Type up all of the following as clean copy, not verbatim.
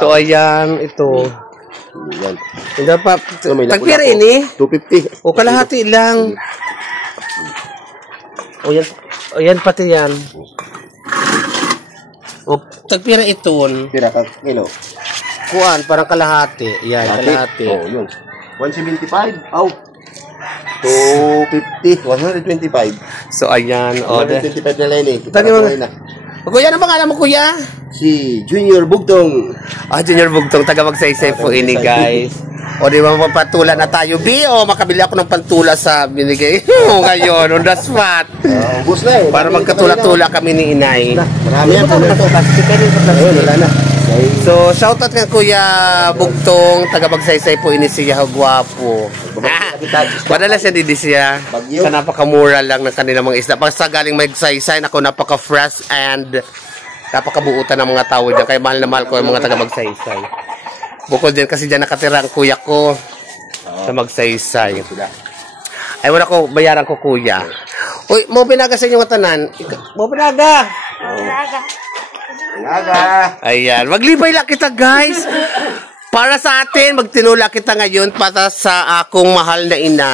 So, ayan, ito. Yan. Hindi pa, tagpira ini? 250. O, kalahati lang. O, yan pati yan. O, tagpira iton. Pira ka kilo. Kuan, parang kalahati. Yan, kalahati. Oh, yun. 175. Oh. 250. 125. So, ayan. O, 125 na lang eh. Tagi mo na. Kuya, ano pangalan mo, kuya? Si Junior Bugtong. Junior Bugtong, taga Magsaysay po ini, guys. O, di ba mapatula na tayo, B? O, makabili ako ng pantula sa binigay mo ngayon, on the spot. Bus na eh. Para magkatula-tula kami ni Inay. Marami yan po na ito. Wala na. So, shoutout nga Kuya Bugtong, taga Magsaysay po ini siya, gwapo. Padala siya didi siya. Sa napakamura lang ng kanilang mga isda. Pag sa galing Magsaysay, ako napaka-fresh and napakabuutan ng mga tao dyan. Kaya mahal na mahal ko yung mga taga Magsaysay. Bukod din kasi dyan nakatira ang kuya ko sa Magsaysay. Ay, wala ko, bayaran ko kuya. Uy, mo pinaga sa inyong tanan. Mo pinaga. Ayan, maglibay lang kita guys. Para sa atin, magtinula kita ngayon para sa akong mahal na ina.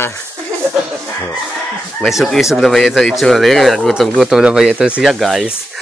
May sug-isog na ba ito? Itsura na yun. Gutom-gutom na ba ito siya guys?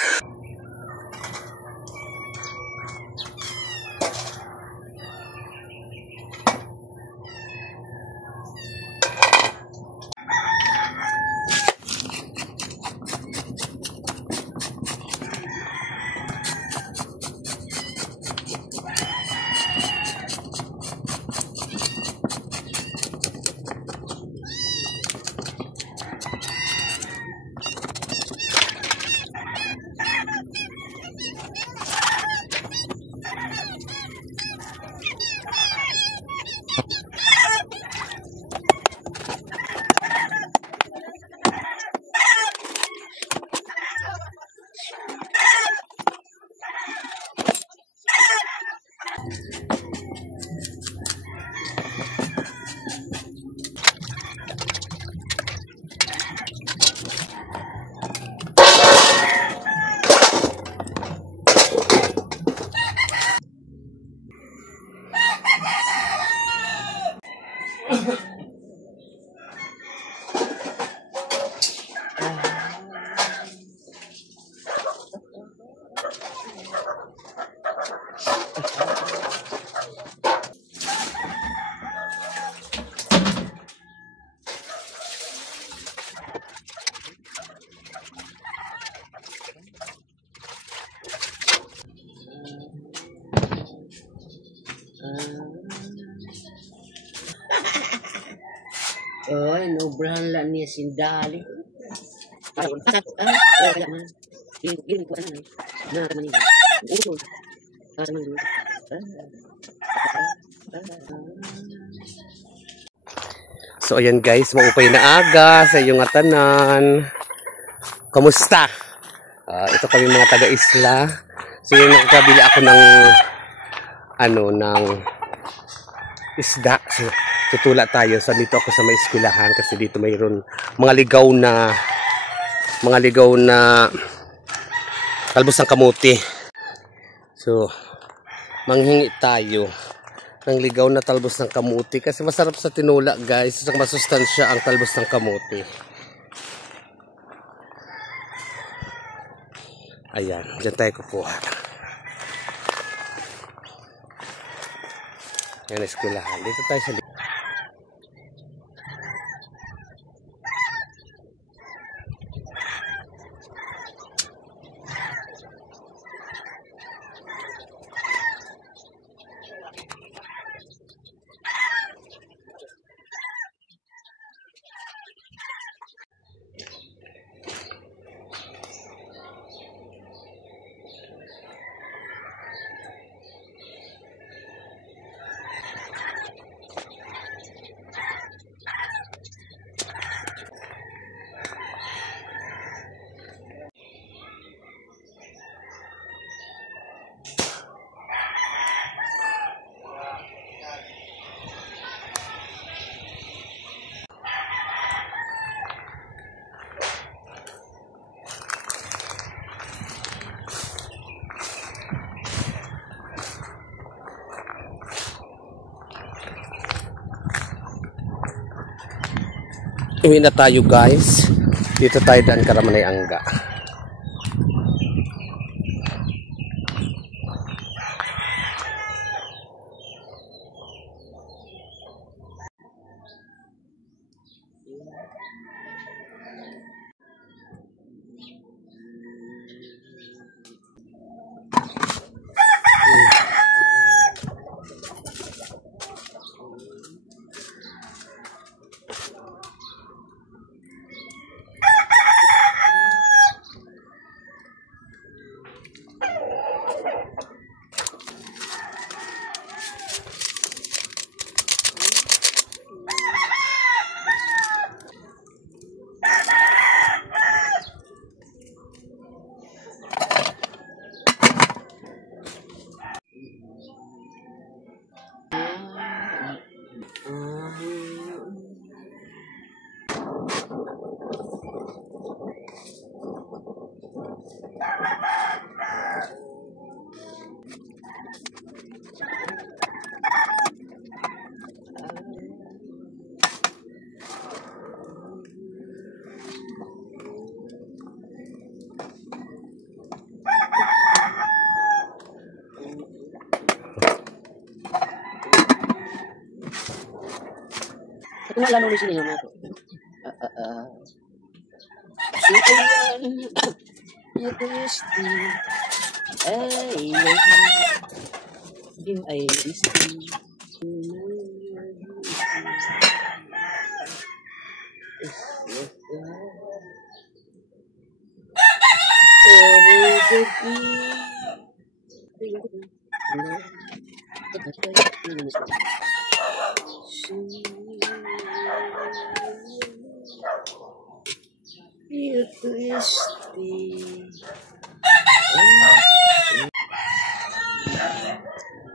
Oy, nobrahan lang niya sindali. So ayan guys, maupay na aga sa iyong atanan. Kamusta? Ito kami mga taga-isla. So yun, nakakabili ako ng ng isda. So, tutula tayo. So dito ako sa may eskwelahan kasi dito mayroon mga ligaw na talbos ng kamuti. So manghingi tayo ng ligaw na talbos ng kamuti kasi masarap sa tinula guys. At masustansya ang talbos ng kamuti. Ayan, dyan tayo kukuha. Yan, eskwelahan. Dito tayo sa Uwi na tayo guys. Dito tayo daan Karamanay Angga. Wala nung sini na to.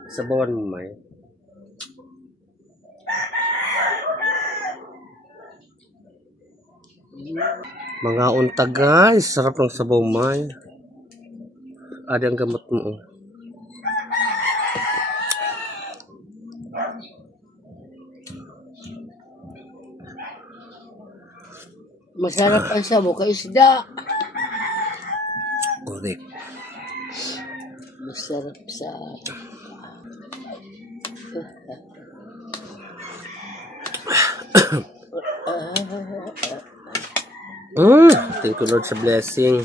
Sabawan mo may. Mga unta guys, sarap ng sabaw may. Ada ang gamot mo. Masarap ang sabaw kay isda. Correct. Masarap sa Thank you Lord sa blessing.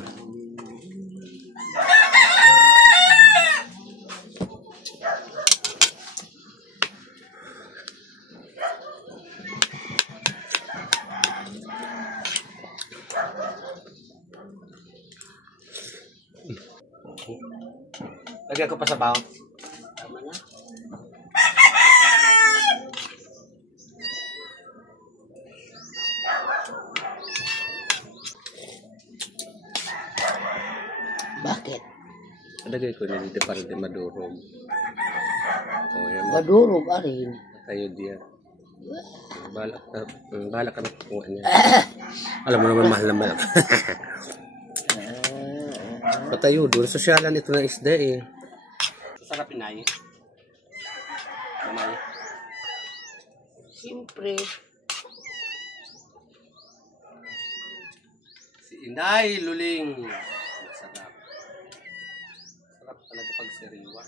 Lagyan ko pa sa baon. tama na. Bakit? Lagay ko na dito para di madurog. Oh, yan mo. Madurog arin. Tayo diyan. Balak ka na kukuha niya. Alam mo naman mahal na malak. Patayo doon. Sosyalan ito ng isda eh. Sarapin na yun. Mamaya. Siyempre. Si Inay Luling. Sarap. Sarap talaga pag sariwa.